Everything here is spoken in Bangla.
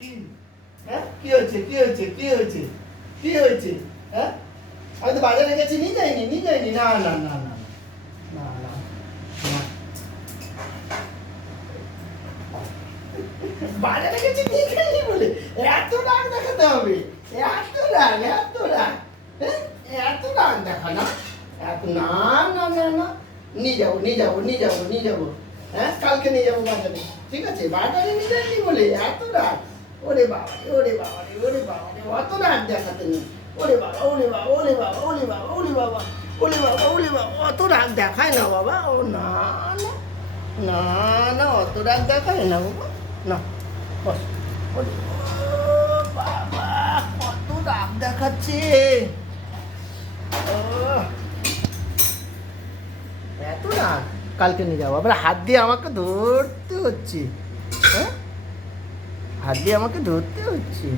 হ্যাঁ কি হয়েছে কি হয়েছে কি হয়েছে কি হয়েছে? হ্যাঁ আমি তো বাজারে গেছি, নিয়ে যাইনি না না না না না না না বাজারে গেছি নিয়ে যাইনি বলে এত রাগ দেখাতে হবে? এত রাগ হ্যাঁ, এত রাগ দেখা না, এত না না না না নিয়ে যাবো হ্যাঁ, কালকে নিয়ে যাবো বাজারে, ঠিক আছে? বাজারে নিয়ে যাইনি বলে এত রাগ? ওরে বাবা অত রাগ দেখাতে নেই। ওরে বাবা অত রাগ দেখায় না বাবা। ও না না না না অত রাগ দেখায় না বাবা, না বস। ওরে বাবা কত রাগ দেখাচ্ছে, এত রাগ। কালকে নিয়ে যাবো, আবার হাত দিয়ে আমাকে ধরতে হচ্ছে, হ্যাঁ হাত দিয়ে আমাকে ধরতে হচ্ছে।